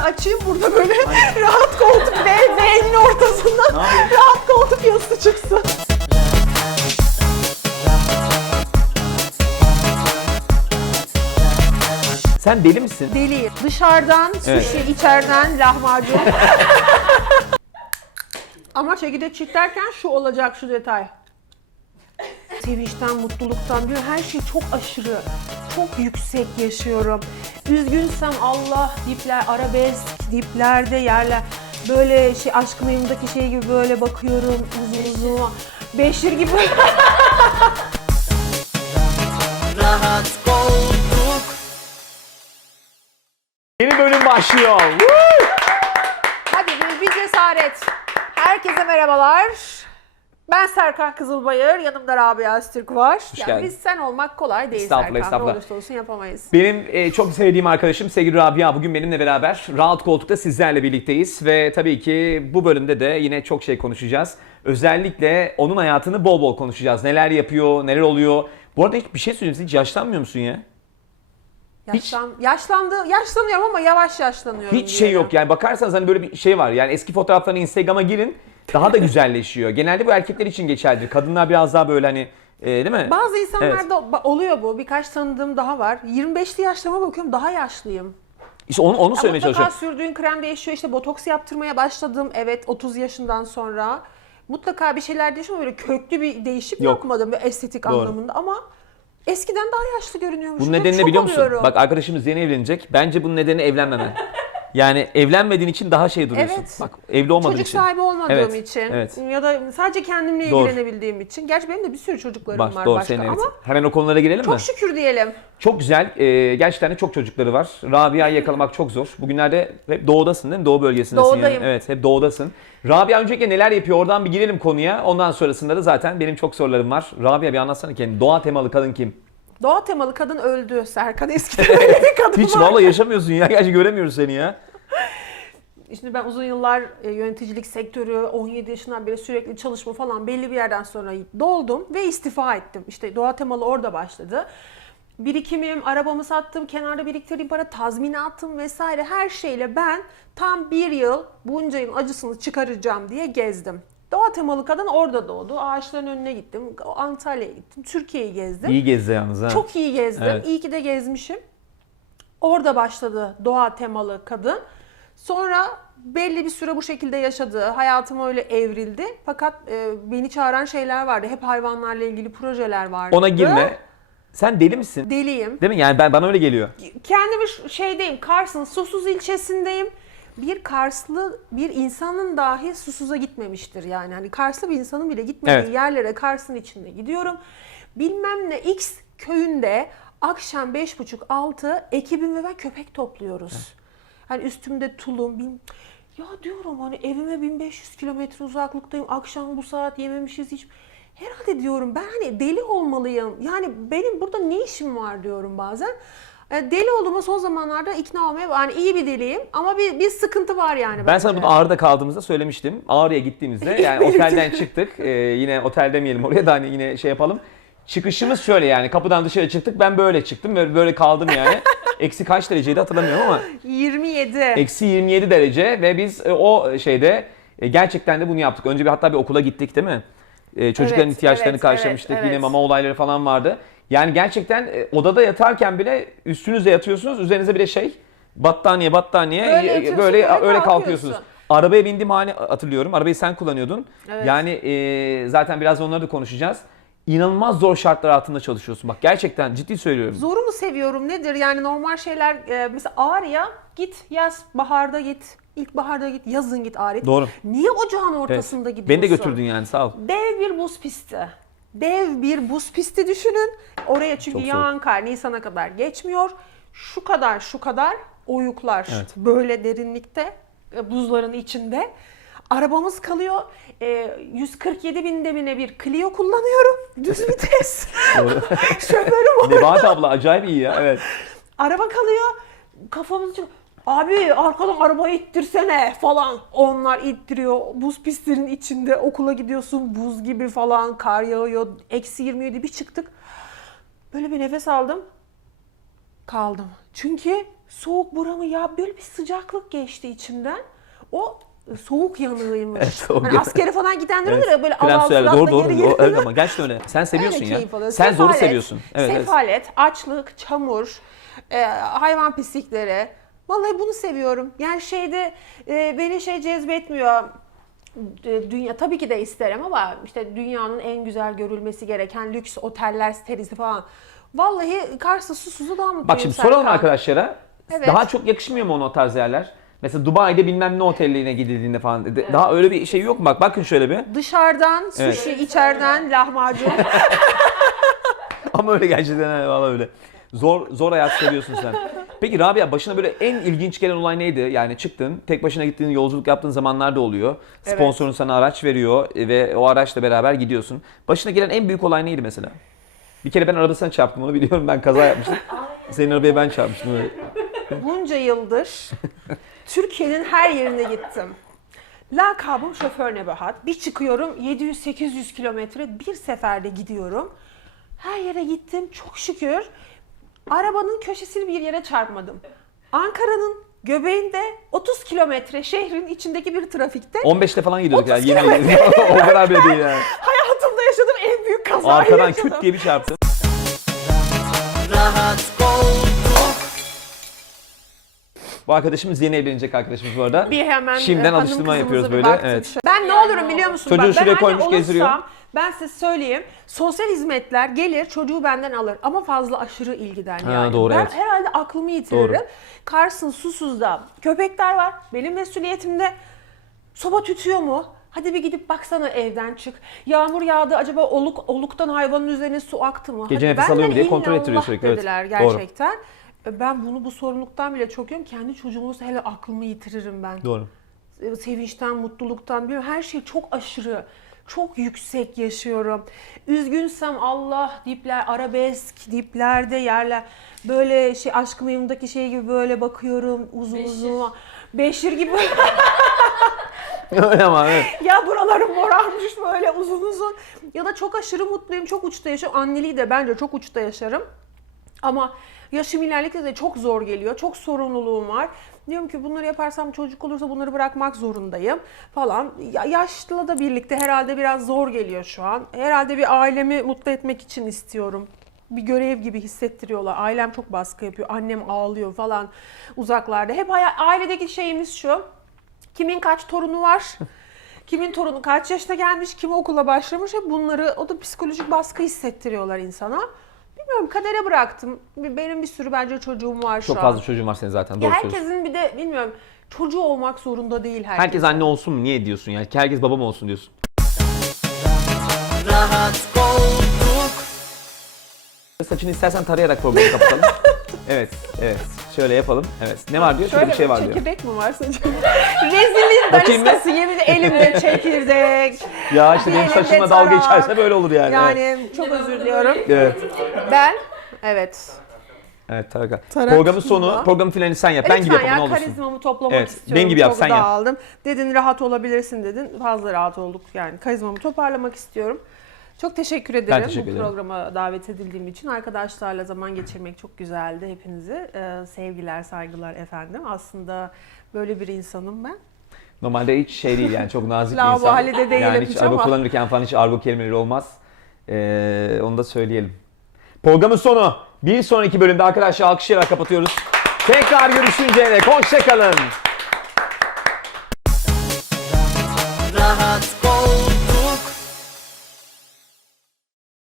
şöyle açayım burada böyle rahat koltuk V, V'nin ortasından rahat koltuk yazısı çıksın. Sen deli misin? Deliyim. Dışarıdan Evet. sushi, içeriden lahmacun. Ama çekirdek çitlerken şu olacak şu detay. Sevinçten, mutluluktan diyor her şey çok aşırı, çok yüksek yaşıyorum. Üzgünsem Allah dipler, arabesk diplerde yerler. Böyle şey aşk memnundaki şey gibi böyle bakıyorum uzun uzun. Beşir gibi. Yeni bölüm başlıyor. Hadi bir, bir cesaret. Herkese merhabalar. Ben Serkan Kızılbayır, yanımda Rabia Öztürk var. yani geldin. biz sen olmak kolay değil Estağfurullah, Serkan. estağfurullah. Ne olursa olsun yapamayız. Benim e, çok sevdiğim arkadaşım sevgili Rabia bugün benimle beraber rahat koltukta sizlerle birlikteyiz ve tabii ki bu bölümde de yine çok şey konuşacağız. Özellikle onun hayatını bol bol konuşacağız. Neler yapıyor, neler oluyor. Bu arada hiç bir şey söyleyeyim, hiç yaşlanmıyor musun ya? Yaşlan, yaşlandı, yaşlanıyorum ama yavaş yaşlanıyorum. Hiç şey diyelim. yok yani bakarsanız hani böyle bir şey var yani eski fotoğraflarını Instagram'a girin daha da güzelleşiyor. Genelde bu erkekler için geçerlidir. Kadınlar biraz daha böyle hani e, değil mi? Bazı insanlarda oluyor bu. Birkaç tanıdığım daha var. 25'li yaşlarıma bakıyorum daha yaşlıyım. İşte onu, onu söylemeye mutlaka çalışıyorum. sürdüğün krem değişiyor. İşte botoks yaptırmaya başladım. Evet 30 yaşından sonra. Mutlaka bir şeyler değişiyor ama böyle köklü bir değişim Yok. yapmadım böyle estetik Doğru. anlamında ama eskiden daha yaşlı görünüyormuşum. Bunun çok biliyor musun? Bak arkadaşımız yeni evlenecek. Bence bunun nedeni evlenmemen. Yani evlenmediğin için daha şey duruyorsun. Evet. Bak evli olmadığın Çocuk için. sahibi olmadığım Evet, için evet. ya da sadece kendimle Doğru. ilgilenebildiğim için. Gerçi benim de bir sürü çocuklarım Bak var doğru başka senin evet. ama Hemen o konulara girelim mi? çok şükür diyelim. Çok güzel. Ee, gerçekten de çok çocukları var. Rabia'yı yakalamak çok zor. Bugünlerde hep doğudasın değil mi? Doğu bölgesindesin Doğudayım. yani. Evet hep doğudasın. Rabia öncelikle neler yapıyor? Oradan bir girelim konuya. Ondan sonrasında da zaten benim çok sorularım var. Rabia bir anlatsana kendini. Doğa temalı kadın kim? Doğa temalı kadın öldü. Serkan eskiden öyle bir kadın Hiç var. vallahi yaşamıyorsun ya. Gerçi göremiyoruz seni ya. Şimdi ben uzun yıllar e, yöneticilik sektörü, 17 yaşından beri sürekli çalışma falan belli bir yerden sonra doldum ve istifa ettim. İşte doğa temalı orada başladı. Birikimim, arabamı sattım, kenarda biriktirdiğim para, tazminatım vesaire her şeyle ben tam bir yıl bunca yılın acısını çıkaracağım diye gezdim. Doğa temalı kadın orada doğdu. Ağaçların önüne gittim, Antalya'ya gittim, Türkiye'yi gezdim. İyi gezdi yalnız ha. Çok iyi gezdim. Evet. İyi ki de gezmişim. Orada başladı doğa temalı kadın. Sonra belli bir süre bu şekilde yaşadı. Hayatım öyle evrildi. Fakat e, beni çağıran şeyler vardı. Hep hayvanlarla ilgili projeler vardı. Ona girme. Sen deli misin? Deliyim. Değil mi? Yani ben bana öyle geliyor. Kendi bir şeydeyim. Kars'ın Susuz ilçesindeyim. Bir Karslı bir insanın dahi Susuz'a gitmemiştir yani. Hani Karslı bir insanın bile gitmediği Evet. yerlere Kars'ın içinde gidiyorum. Bilmem ne X köyünde akşam 5.30-6 ekibim ve ben köpek topluyoruz. Hani üstümde tulum, bin... Ya diyorum hani evime 1500 kilometre uzaklıktayım. Akşam bu saat yememişiz hiç. Herhalde diyorum ben hani deli olmalıyım. Yani benim burada ne işim var diyorum bazen. E, Deli olduğuma son zamanlarda ikna olmaya yani iyi bir deliyim ama bir, bir sıkıntı var yani. Ben bence. sana bunu Ağrı'da kaldığımızda söylemiştim. Ağrı'ya gittiğimizde yani otelden çıktık. Ee, yine otel demeyelim oraya da hani yine şey yapalım. Çıkışımız şöyle yani kapıdan dışarı çıktık ben böyle çıktım böyle, böyle kaldım yani. Eksi kaç dereceydi hatırlamıyorum ama 27. eksi 27 derece ve biz e, o şeyde e, gerçekten de bunu yaptık. Önce bir hatta bir okula gittik değil mi? E, çocukların Evet, ihtiyaçlarını evet, karşılamıştık. evet, Yine evet. mama olayları falan vardı. Yani gerçekten e, odada yatarken bile üstünüzde yatıyorsunuz. Üzerinize bir de şey battaniye battaniye Böyle e, böyle öyle kalkıyorsun. kalkıyorsunuz. Arabaya bindiğim hali hatırlıyorum. Arabayı sen kullanıyordun. Evet. Yani e, zaten biraz onları da konuşacağız. İnanılmaz zor şartlar altında çalışıyorsun. Bak gerçekten ciddi söylüyorum. Zoru mu seviyorum nedir? Yani normal şeyler e, mesela Ağrı'ya git yaz baharda git. İlkbaharda git, yazın git Ağrı'ya. Doğru. Niye ocağın Evet. ortasında gidiyorsun? Beni de götürdün yani sağ ol. Dev bir buz pisti. Dev bir buz pisti düşünün. Oraya çünkü Çok soğuk. yağan kar Nisan'a kadar geçmiyor. Şu kadar şu kadar oyuklar Evet. böyle derinlikte e, buzların içinde. Arabamız kalıyor. E, 147 bin demine bir Clio kullanıyorum. Düz vites. Şoförüm o. Nebahat abla acayip iyi ya. Evet. Araba kalıyor. Kafamız çık. Abi arkadan arabayı ittirsene falan. Onlar ittiriyor. Buz pistlerin içinde okula gidiyorsun. Buz gibi falan. Kar yağıyor. Eksi 27 bir çıktık. Böyle bir nefes aldım. kaldım. Çünkü soğuk buramı ya böyle bir sıcaklık geçti içimden. O soğuk yanığıymış. Evet, soğuk hani yanığı. askere falan gidenler olur ya böyle aval suratla Doğru doğru. geri. Evet ama gerçekten öyle. Sen seviyorsun Öyle ya. alıyor. Sen zoru seviyorsun. Evet, evet. Sefalet, açlık, çamur, e, hayvan pislikleri. Vallahi bunu seviyorum. Yani şeyde e, beni şey cezbetmiyor. Dünya tabii ki de isterim ama işte dünyanın en güzel görülmesi gereken lüks oteller sitesi falan. Vallahi Kars'ta susuzu daha mutluyum. Bak şimdi soralım Serkan. arkadaşlara. Evet. Daha çok yakışmıyor mu ona o tarz yerler? Mesela Dubai'de bilmem ne otelliğine gidildiğinde falan. De- Daha öyle bir şey yok mu? Bak bakın şöyle bir. Dışarıdan Evet. sushi, içeriden lahmacun. Ama öyle gerçekten valla öyle. Zor zor hayat seviyorsun sen. Peki Rabia başına böyle en ilginç gelen olay neydi? Yani çıktın, tek başına gittiğin, yolculuk yaptığın zamanlarda oluyor. Evet. Sponsorun sana araç veriyor ve o araçla beraber gidiyorsun. Başına gelen en büyük olay neydi mesela? Bir kere ben arabasına çarptım onu biliyorum ben kaza yapmıştım. Senin arabaya ben çarpmıştım. Bunca yıldır Türkiye'nin her yerine gittim. Lakabım şoför Nebahat. Bir çıkıyorum 700-800 kilometre bir seferde gidiyorum. Her yere gittim çok şükür. Arabanın köşesini bir yere çarpmadım. Ankara'nın göbeğinde 30 kilometre şehrin içindeki bir trafikte 15'te falan gidiyorduk yani 30 yemin o kadar bile değil yani. hayatımda yaşadığım en büyük kazayı Arkadan yaşadım. küt diye bir çarptım. Rahat Bu arkadaşımız yeni evlenecek arkadaşımız bu arada. Bir hemen Şimdiden e, hanım alıştırma kızımıza yapıyoruz bir böyle, baktık. evet. Ben ne olurum biliyor musun? Çocuğu Bak, ben şuraya anne koymuş, olursam, gezdiriyor. Ben size söyleyeyim. Sosyal hizmetler gelir çocuğu benden alır ama fazla aşırı ilgiden Ha, yani. doğru, ben evet. herhalde aklımı yitiririm. Doğru. Kars'ın Susuz'da köpekler var. Benim mesuliyetimde soba tütüyor mu? Hadi bir gidip baksana evden çık. Yağmur yağdı acaba oluk oluktan hayvanın üzerine su aktı mı? Gece Hadi nefes alıyor mu diye kontrol ettiriyor illallah sürekli, evet. Dediler Doğru. gerçekten. Ben bunu bu sorumluluktan bile çok yiyorum. Kendi çocuğum olsa hele aklımı yitiririm ben Doğru. sevinçten, mutluluktan biliyorum. Her şey çok aşırı, çok yüksek yaşıyorum. Üzgünsem Allah dipler, arabesk diplerde yerler. Böyle şey aşkı memnundaki şey gibi böyle bakıyorum uzun uzun. Beşir gibi Öyle ama evet. ya buralarım morarmış böyle uzun uzun. Ya da çok aşırı mutluyum, çok uçta yaşıyorum. Anneliği de bence çok uçta yaşarım. Ama yaşım ilerledikçe de çok zor geliyor. Çok sorumluluğum var. Diyorum ki bunları yaparsam çocuk olursa bunları bırakmak zorundayım falan. Ya, yaşla da birlikte herhalde biraz zor geliyor şu an. Herhalde bir ailemi mutlu etmek için istiyorum. Bir görev gibi hissettiriyorlar. Ailem çok baskı yapıyor. Annem ağlıyor falan uzaklarda. Hep ailedeki şeyimiz şu. Kimin kaç torunu var? Kimin torunu kaç yaşta gelmiş? Kim okula başlamış? Hep bunları o da psikolojik baskı hissettiriyorlar insana. Bilmiyorum kadere bıraktım. Benim bir sürü bence çocuğum var şu Çok an. fazla çocuğun var senin zaten. Doğru Ya söylüyorsun. herkesin bir de bilmiyorum çocuğu olmak zorunda değil herkes. Herkes anne olsun mu? Niye diyorsun yani? Herkes babam olsun diyorsun. Saçını istersen tarayarak programı kapatalım. evet, evet. Şöyle yapalım. Evet. Ne var diyor? Şöyle bir şey var diyor. Çekirdek mi var saçımda? Rezilin Bakayım daniskası yemin elimde çekirdek. Ya işte benim elimde dalga tarak. geçerse böyle olur yani. Yani Evet. çok özür diliyorum. Evet. Ben evet. Evet Tarkan. Tarak Programın sonu, kızma. programın finalini sen yap. Ben gibi Lütfen yapalım ne ya olursun. karizmamı toplamak Evet, istiyorum. benim gibi yap, Çok sen yap. dağıldım. Dedin rahat olabilirsin dedin. Fazla rahat olduk yani. Karizmamı toparlamak istiyorum. Çok teşekkür ederim teşekkür bu ederim. programa davet edildiğim için. Arkadaşlarla zaman geçirmek çok güzeldi hepinizi. Ee, sevgiler, saygılar efendim. Aslında böyle bir insanım ben. Normalde hiç şey değil yani çok nazik bir insan. halde değilim yani hiç hiç araba ama. kullanırken falan hiç argo kelimeleri olmaz. Ee, onu da söyleyelim. Programın sonu. Bir sonraki bölümde arkadaşlar alkışlayarak kapatıyoruz. Tekrar görüşünceye dek hoşçakalın.